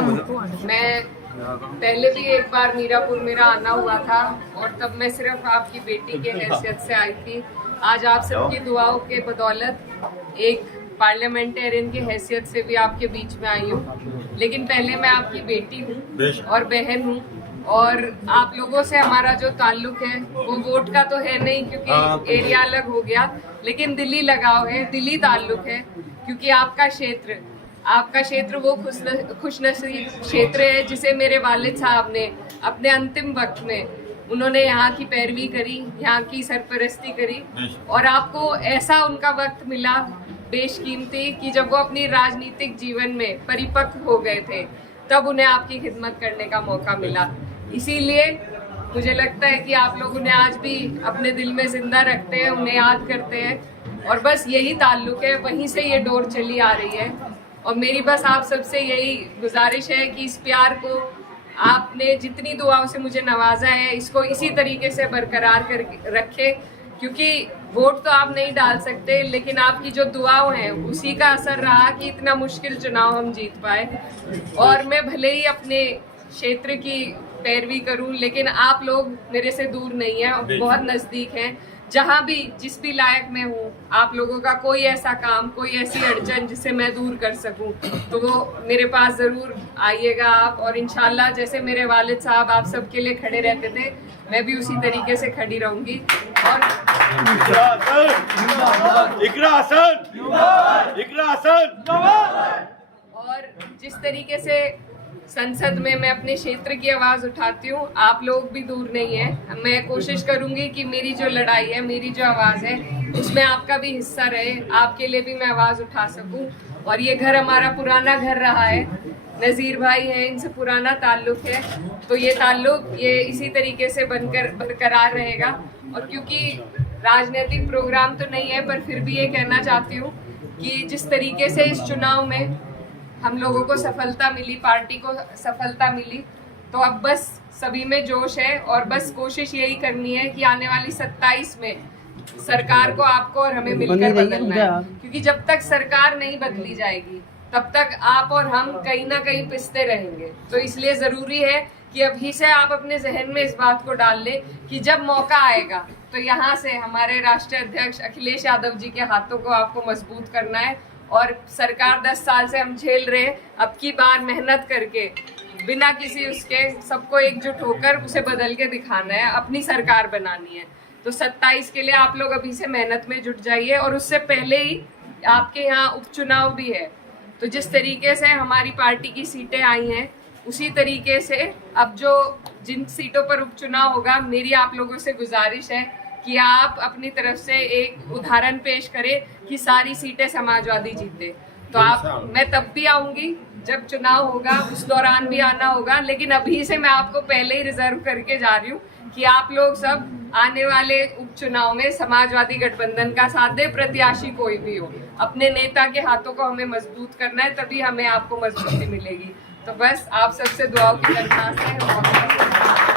मैं पहले भी एक बार मीरापुर मेरा आना हुआ था और तब मैं सिर्फ आपकी बेटी के हैसियत से आई थी। आज आप सबकी दुआओं के बदौलत एक पार्लियामेंटेरियन की हैसियत से भी आपके बीच में आई हूँ। लेकिन पहले मैं आपकी बेटी हूँ और बहन हूँ, और आप लोगों से हमारा जो ताल्लुक है वो वोट का तो है नहीं क्योंकि एरिया अलग हो गया, लेकिन दिली लगाव है, दिली ताल्लुक है। क्योंकि आपका क्षेत्र वो खुशनसीब क्षेत्र है जिसे मेरे वालिद साहब ने अपने अंतिम वक्त में उन्होंने यहाँ की पैरवी करी, यहाँ की सरपरस्ती करी, और आपको ऐसा उनका वक्त मिला बेशकीमती कि जब वो अपनी राजनीतिक जीवन में परिपक्व हो गए थे तब उन्हें आपकी खिदमत करने का मौका मिला। इसीलिए मुझे लगता है कि आप लोग उन्हें आज भी अपने दिल में जिंदा रखते हैं, उन्हें याद करते हैं, और बस यही ताल्लुक है, वहीं से ये डोर चली आ रही है। और मेरी बस आप सबसे यही गुजारिश है कि इस प्यार को आपने जितनी दुआओं से मुझे नवाजा है इसको इसी तरीके से बरकरार कर रखे, क्योंकि वोट तो आप नहीं डाल सकते, लेकिन आपकी जो दुआएं हैं उसी का असर रहा कि इतना मुश्किल चुनाव हम जीत पाए। और मैं भले ही अपने क्षेत्र की पैरवी करूं, लेकिन आप लोग मेरे से दूर नहीं हैं, बहुत नजदीक हैं। जहां भी जिस भी लायक में हूँ, आप लोगों का कोई ऐसा काम, कोई ऐसी अड़चन जिसे मैं दूर कर सकूं, तो वो मेरे पास जरूर आइएगा आप। और इंशाल्लाह जैसे मेरे वालिद साहब आप सबके लिए खड़े रहते थे, मैं भी उसी तरीके से खड़ी रहूंगी। और जिस तरीके से संसद में मैं अपने क्षेत्र की आवाज उठाती हूँ, आप लोग भी दूर नहीं है। मैं कोशिश करूंगी कि मेरी जो लड़ाई है, मेरी जो आवाज है, उसमें आपका भी हिस्सा रहे, आपके लिए भी मैं आवाज उठा सकूं। और ये घर हमारा पुराना घर रहा है, नज़ीर भाई हैं, इनसे पुराना ताल्लुक है, तो ये ताल्लुक ये इसी तरीके से बनकर बरकरार रहेगा। और क्योंकि राजनीतिक प्रोग्राम तो नहीं है, पर फिर भी ये कहना चाहती हूँ कि जिस तरीके से इस चुनाव में हम लोगों को सफलता मिली, पार्टी को सफलता मिली, तो अब बस सभी में जोश है और बस कोशिश यही करनी है कि आने वाली 27 में सरकार को आपको और हमें मिलकर बदलना है। क्योंकि जब तक सरकार नहीं बदली जाएगी तब तक आप और हम कहीं ना कहीं पिसते रहेंगे। तो इसलिए जरूरी है कि अभी से आप अपने जहन में इस बात को डाल ले कि जब मौका आएगा तो यहाँ से हमारे राष्ट्रीय अध्यक्ष अखिलेश यादव जी के हाथों को आपको मजबूत करना है। और सरकार 10 साल से हम झेल रहे, अब की बार मेहनत करके बिना किसी उसके सबको एकजुट होकर उसे बदल के दिखाना है, अपनी सरकार बनानी है। तो 27 के लिए आप लोग अभी से मेहनत में जुट जाइए। और उससे पहले ही आपके यहाँ उपचुनाव भी है, तो जिस तरीके से हमारी पार्टी की सीटें आई हैं उसी तरीके से अब जो जिन सीटों पर उपचुनाव होगा, मेरी आप लोगों से गुजारिश है कि आप अपनी तरफ से एक उदाहरण पेश करें कि सारी सीटें समाजवादी जीते। तो मैं तब भी आऊंगी जब चुनाव होगा, उस दौरान भी आना होगा, लेकिन अभी से मैं आपको पहले ही रिजर्व करके जा रही हूँ कि आप लोग सब आने वाले उपचुनाव में समाजवादी गठबंधन का साथ दे, प्रत्याशी कोई भी हो, अपने नेता के हाथों को हमें मजबूत करना है, तभी हमें आपको मजबूती मिलेगी। तो बस आप सबसे दुआओं की दरख्वास्त है।